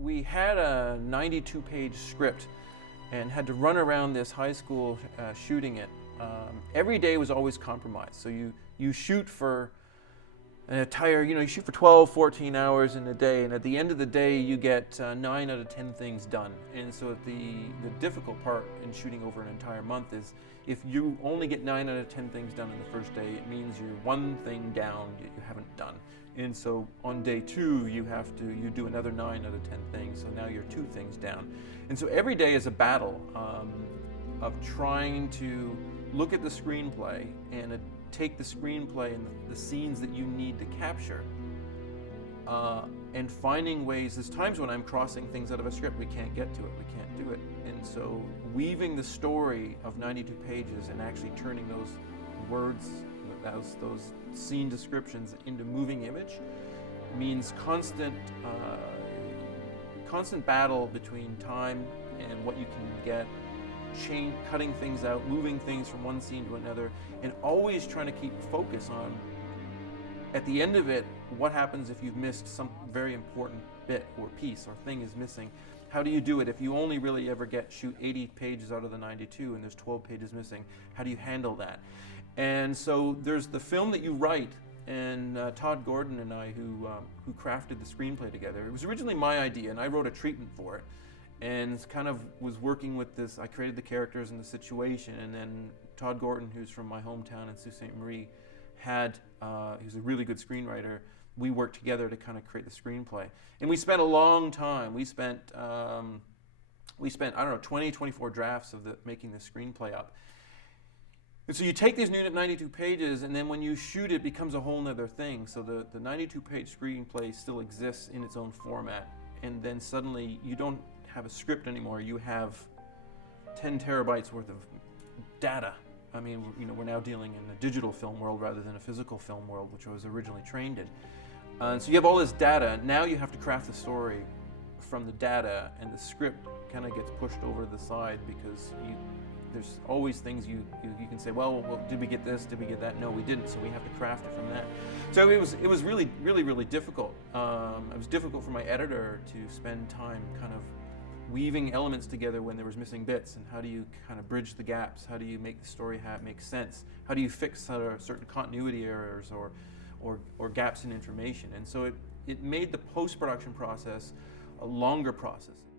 we had a 92-page script and had to run around this high school shooting it. Every day was always compromised. So you shoot for an entire, you shoot for 12, 14 hours in a day, and at the end of the day you get 9 out of 10 things done. And so the difficult part in shooting over an entire month is if you only get 9 out of 10 things done in the first day, it means you're one thing down you haven't done. And so on day 2 you do another 9 out of 10 things, so now you're 2 things down. And so every day is a battle of trying to look at the screenplay and take the screenplay and the scenes that you need to capture and finding ways. There's times when I'm crossing things out of a script, we can't get to it, we can't do it. And so weaving the story of 92 pages and actually turning those words, those scene descriptions into moving image means constant battle between time and what you can get, cutting things out, moving things from one scene to another, and always trying to keep focus on, at the end of it, what happens if you've missed some very important bit or piece or thing is missing. How do you do it? If you only really ever shoot 80 pages out of the 92 and there's 12 pages missing, how do you handle that? And so there's the film that you write, and Todd Gordon and I, who crafted the screenplay together. It was originally my idea, and I wrote a treatment for it. And kind of was working with this. I created the characters and the situation, and then Todd Gordon, who's from my hometown in Sault Ste. Marie, he was a really good screenwriter. We worked together to kind of create the screenplay, and we spent a long time. We spent I don't know, 20, 24 drafts of making the screenplay up. And so you take these 92 pages, and then when you shoot it becomes a whole nother thing. So the 92-page screenplay still exists in its own format, and then suddenly you don't have a script anymore. You have 10 terabytes worth of data. I mean, we're now dealing in a digital film world rather than a physical film world, which I was originally trained in. And so you have all this data. Now you have to craft the story from the data, and the script kind of gets pushed over to the side because there's always things you can say, well, did we get this? Did we get that? No, we didn't. So we have to craft it from that. So it was really, really, really difficult. It was difficult for my editor to spend time kind of weaving elements together when there was missing bits, and how do you kind of bridge the gaps? How do you make the story make sense? How do you fix certain continuity errors or gaps in information? And so it made the post-production process a longer process.